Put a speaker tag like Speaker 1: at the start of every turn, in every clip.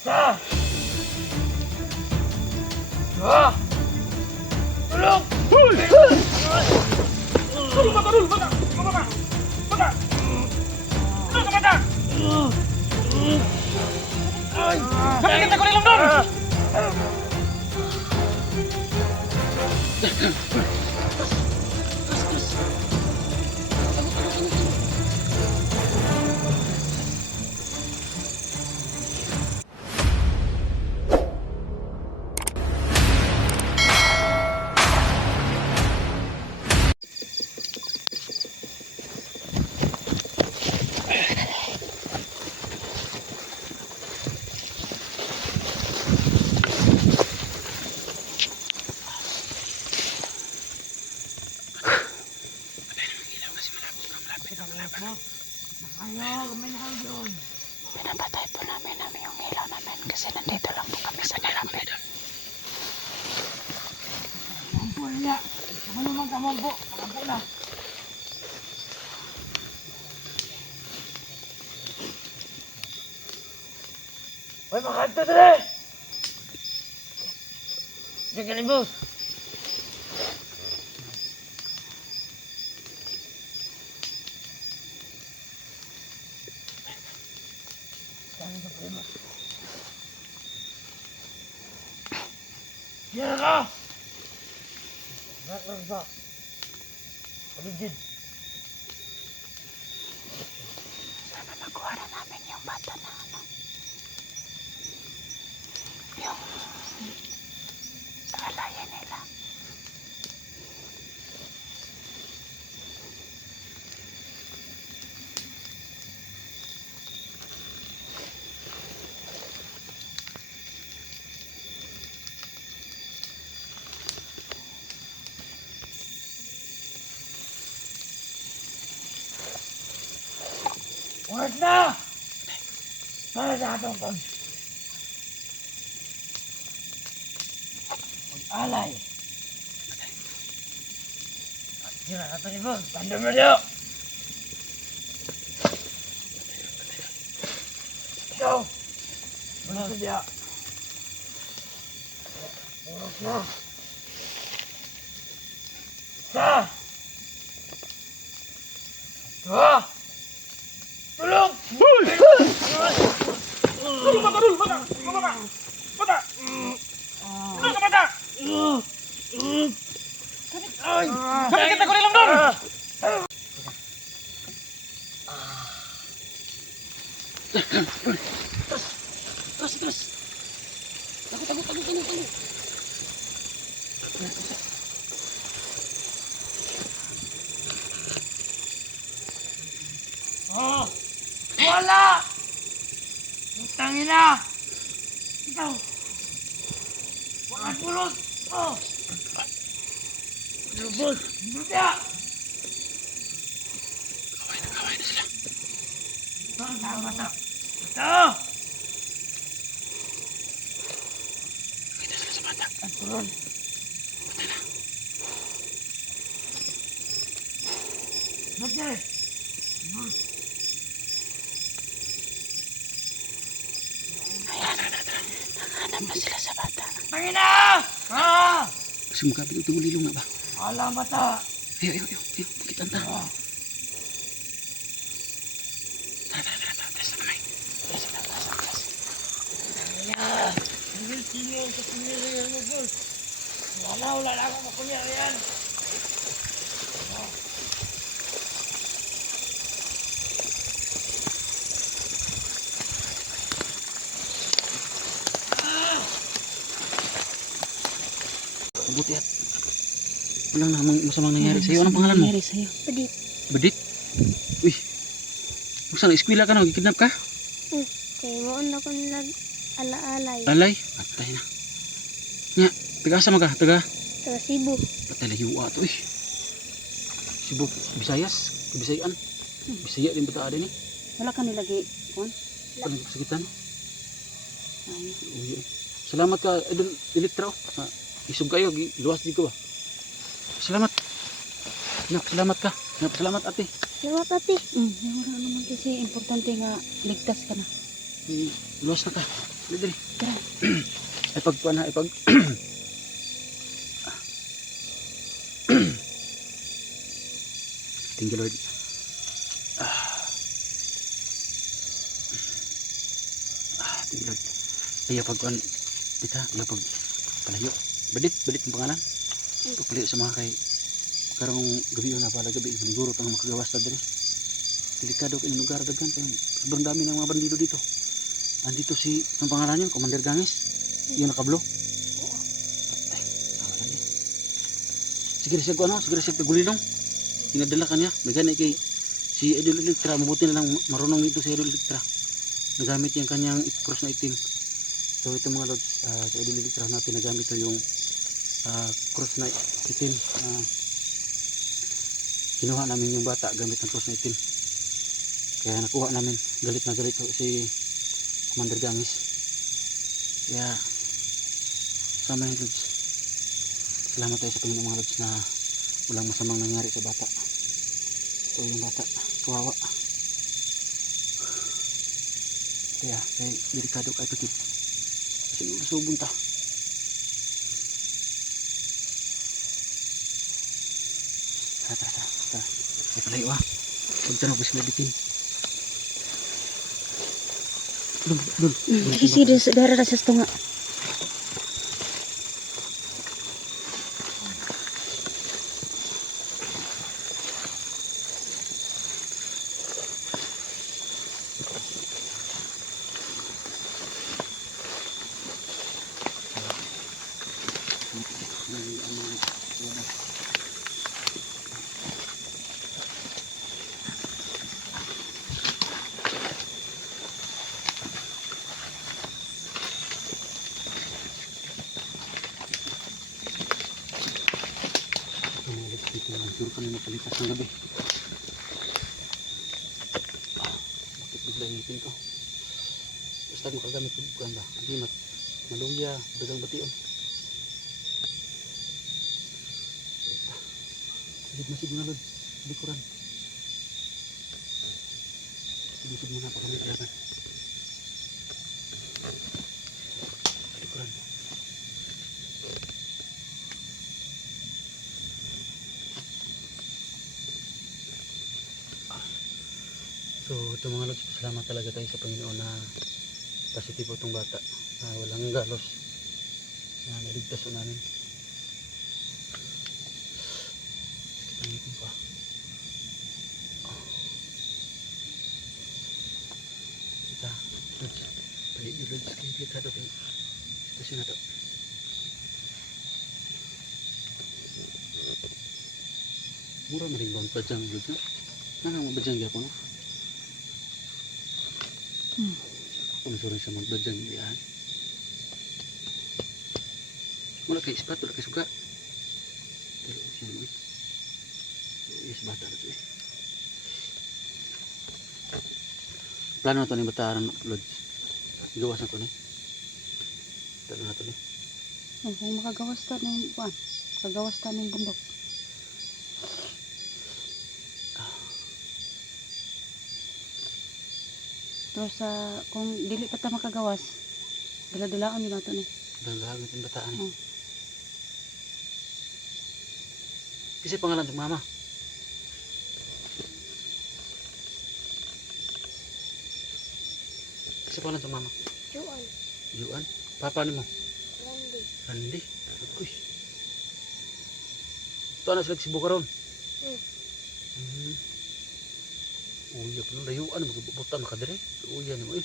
Speaker 1: Isa! Dua! Tulong!
Speaker 2: Tulong ba, tulong! Bata! Bata! Bata! Tulong ka, bata! Bakit kita ko nilang doon?
Speaker 3: Kasi nandito lang po kami sa nilapit.
Speaker 1: Mampu na! Ano naman ka mampu? Mampu na! Hoy, makanto dali! Diyan ka ni boss! Diyan ka! Nak lang sa paligid.
Speaker 3: Sana makuha na namin yung bata na ano. Yung alayan nila.
Speaker 1: Oras na! Para sa atong pag... Pag-alay. At yun na natin ni boss. Tandem na diyo! Ikaw! Wala sa diya. Oras na. Isa! Tulong!
Speaker 2: Tulong ba, tulong! Bata! Bata! Bata! Tulong ka, bata!
Speaker 1: Ay!
Speaker 2: Bakit kita ko nilang doon?
Speaker 3: Terus, terus. Takut, takut, takut, takut, takut.
Speaker 1: Oh! Wala! Utang ina! Ikaw! Wala pulot! Oh! Lubos! Lubya!
Speaker 3: Kaway na, kaway na sila.
Speaker 1: Saan sa mata? Ito!
Speaker 3: Kita sila sa bata.
Speaker 1: Ang pulot! Lubya! Lubos!
Speaker 3: Ayan, nakahanap na sila sa bata.
Speaker 1: Utang ina! Ah!
Speaker 3: Kasi magkapit ito ulilo nga ba?
Speaker 1: Wala mata!
Speaker 3: Ayo, ayo, ayo. Ayo, kita anta.
Speaker 1: Ah!
Speaker 3: Tara, tara, tara, tara. Tara. Tara tara, tara sa tara.
Speaker 1: Sa kumiriyan mo, boss. Wala, wala na akong makumiriyan.
Speaker 3: Mabuti at walang namang masamang nangyari sa'yo. Anong pangalan mo?
Speaker 4: Nangyari sa'yo. Padit.
Speaker 3: Bedit? Uy. Buksan, eskwila ka na, gikidnap ka?
Speaker 4: Kaya mo na ko nila ala-alay.
Speaker 3: Alay, patay na. Nga, taga-asa ka? Taga?
Speaker 4: Taga Cebu.
Speaker 3: Patay na hiwa to eh. Cebu, Bisayas, Bisayan. Bisaya din bata din eh.
Speaker 4: Wala ka nilagi. Kon?
Speaker 3: Ano sakitan?
Speaker 4: Ay,
Speaker 3: Uy. Salamat ka, Idol Ilitra. Ah, isog kayo, luwas di ko ba? Salamat. Nak, salamat ka. Nak, salamat ate.
Speaker 4: Salamat ate. Mm, wala naman kasi importante nga ligtas ka na.
Speaker 3: Eh, Luwas na ka. Dali. Ay pag kuan ha, ay pag Thank you Lord. Ah. Ah, thank you Lord. Ay pag kuan dita, ay pag palayo. Badit, badit ang pangalan. Pagpalayo sa mga kay karong gabi na pala gabi maniguro tang makagawas ta diri. Delikado kay lugar daghan kay sobrang dami ng mga bandido dito. Andito si ang pangalan niya, Commander Gangis. Yun nakablo. Ay, wala niya. Sige siya ko ano, sige siya tagulilong. Pinadala kanya, nagani kay si Idol Electra, mabuti na lang marunong dito si Idol Electra. Nagamit yung kanyang cross na itim. So ito mga lods, ah, sa Idol Electra natin nagamit ito yung ah, cross na itim. Ah, kinuha namin yung bata gamit ng cross na itim. Kaya nakuha namin, galit na galit si Commander Gangis. Kaya, sama yung Lods. Salamat tayo sa Panginoon mga Lods na walang masamang nangyari sa bata. So yung bata, kawawa. Kaya, kay delikado kay Petit. Kasi nasubon Tara, tara, tara. tara. Ay palayo ah. Huwag tanong ko sila bitin. Dul, dul. dul,
Speaker 4: Isi darah rasa setengah.
Speaker 3: Ang mga lips dito lang. Siguro kami mapalipas ng gabi. Ah, Bakit bigla ngipin ko? Basta makagamit ko bukan ba? Hindi mat maluya, dagang bation. Masid-masid mga lods. Likuran. Masid muna pa kami kailangan. So ito mga lods, salamat talaga tayo sa Panginoon na positibo itong bata na walang galos na naligtas ko namin. Sakit ang ngipin ko ah. Oh. Kita, lods, balik yung lods kay delikado kay sitwasyon na to. Mura maring bang bajang lods no? Nanang mga bajang gyapon no?
Speaker 4: Hmm.
Speaker 3: Kung sorry sa mga bajang diyan. Wala kay ispat, wala kay suga. Pero siya mo eh. Yes, bata na to eh. Plano na to ni Bataran Lods. Gawas na to ni. Plano na to ni.
Speaker 4: Oh, kung makagawas ta ng kuan, makagawas ta ng bundok. Pero sa kung dili pa ta makagawas, dala-dalaon yun nato ni.
Speaker 3: Dalagang natin bataan eh.
Speaker 4: Hmm.
Speaker 3: Kasi pangalan ng mama. Kasi pangalan ng mama.
Speaker 4: Juan,
Speaker 3: Yuan. Papa ni mo.
Speaker 4: Randy.
Speaker 3: Randy. Uy. Ito na sila si Bukaron.
Speaker 4: Hmm.
Speaker 3: Hmm. Uy, apa nang layuan magbubutan makadire. Uy, yan mo eh.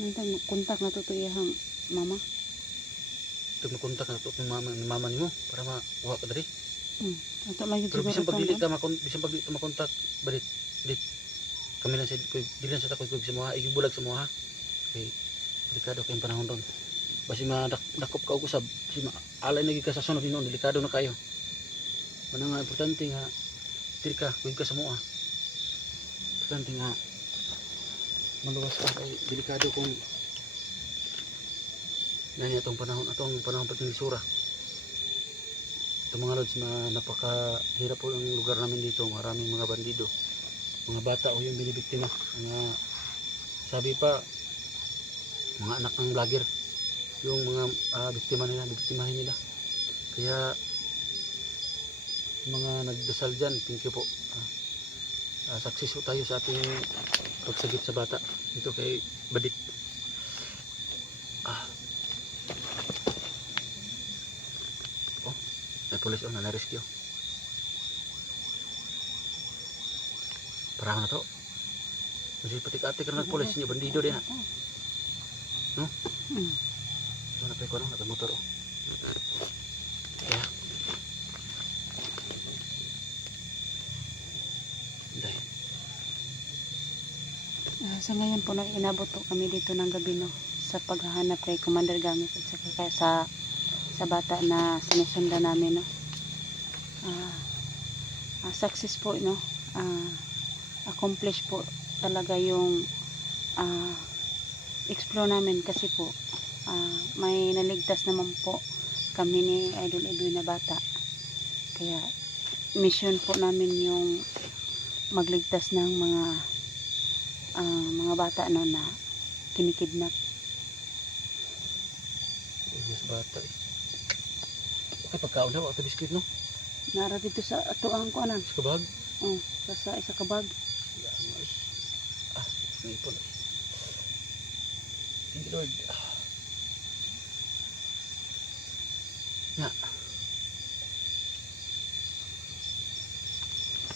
Speaker 4: Nantang kontak na to to iyang mama.
Speaker 3: Ito makontak na to ng mama, ng mama nimo para makuha ka diri.
Speaker 4: Hmm. Ato lang yun
Speaker 3: Pero bisan pag dili
Speaker 4: tong-
Speaker 3: ka makon bisan pag dili ka makontak balit dit kami lang sa ko dili lang sa takoy ko sa mga igibulag sa mga kay delikado kay panahon ron. Basi madakop ka og usab, si ma alay na gid ka sa sunod hinon delikado na kayo. Nga importante nga dili ka kuy ka sa mga. Importante nga maluwas ka kay delikado kung nani atong panahon atong panahon pag sura. Ito mga lods na napakahirap po ang lugar namin dito. Maraming mga bandido. Mga bata o yung binibiktima. Mga sabi pa mga anak ng vlogger yung mga ah, biktima nila biktimahin nila kaya mga nagdasal dyan thank you po Ah, ah, success tayo sa ating pagsagip sa bata dito kay Badit ah. Oh may pulis oh na na-rescue parang na to kasi pati-ati ka na nagpulis niya bandido din ha No?
Speaker 4: Hmm.
Speaker 3: Ano pa ko oh.
Speaker 4: Sa ngayon po, no, inabot po kami dito ng gabi, no, sa paghahanap kay Commander Gamit at saka kay- sa, sa bata na sinusundan namin, no. Ah, ah, success po, no. Ah, accomplish po talaga yung ah, explore namin kasi po ah, may naligtas naman po kami ni Idol Edwin na bata. Kaya mission po namin yung magligtas ng mga ah, mga bata no na kinikidnap.
Speaker 3: Yes, bata eh. Okay, pagkaon na. Ito biskuit no?
Speaker 4: Nara dito sa atuang ko anan.
Speaker 3: Sa kabag.
Speaker 4: Oh, sa, sa isa ka bag.
Speaker 3: Yan, ay. Ah, may ipon. Thank you, Lord. Ah. Nga.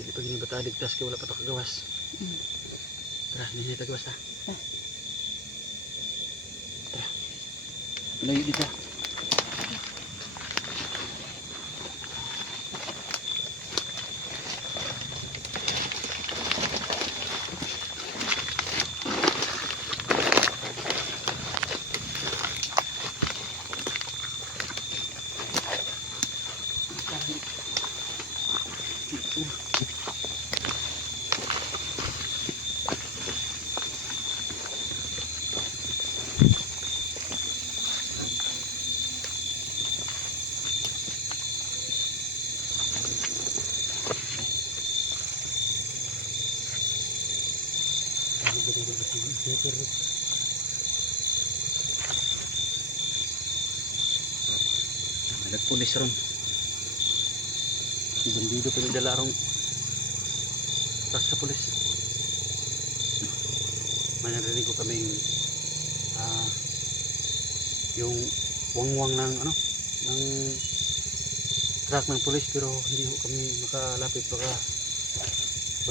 Speaker 3: Hindi pa gini bata ligtas kaya wala pa ito kagawas.
Speaker 4: Mm.
Speaker 3: Tara, hindi siya kagawas ta.
Speaker 4: Ah.
Speaker 3: Tara. Layo dito. May nagpulis ron. Bandido pa yung truck sa pulis. May narinig ko kaming ah yung wangwang ng ano ng truck ng pulis pero hindi ko kami makalapit. Baka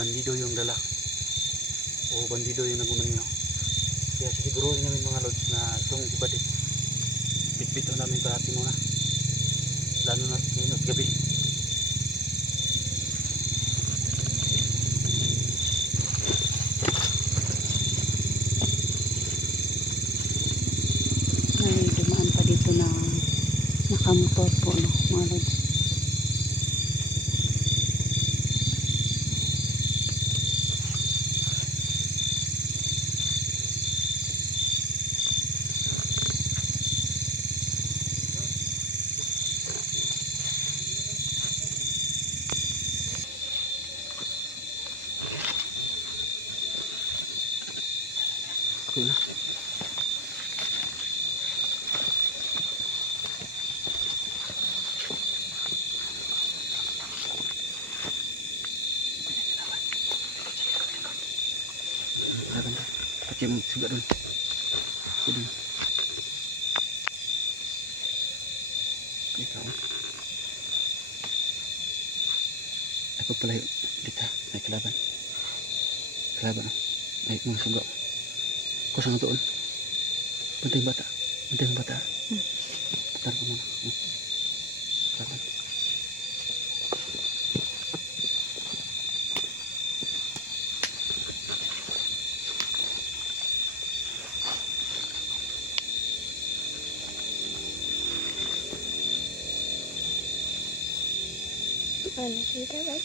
Speaker 3: bandido yung dala. O bandido yung nagumanino kaya siguruhin namin mga lods na itong ibadit bitbit namin parati muna lalo na ngayon at gabi
Speaker 4: May dumaan pa dito na nakamotor po no, mga lods.
Speaker 3: Okay na. Kacay mo suga doon. Doon. Ikaw. Ako pala yun. Dita, may kalaban. Kalaban. May mga. Kusang doon. Bantay bata. Bantay yung bata.
Speaker 4: Hmm.
Speaker 3: Putar ko muna. Hmm.
Speaker 1: Ano kita ba?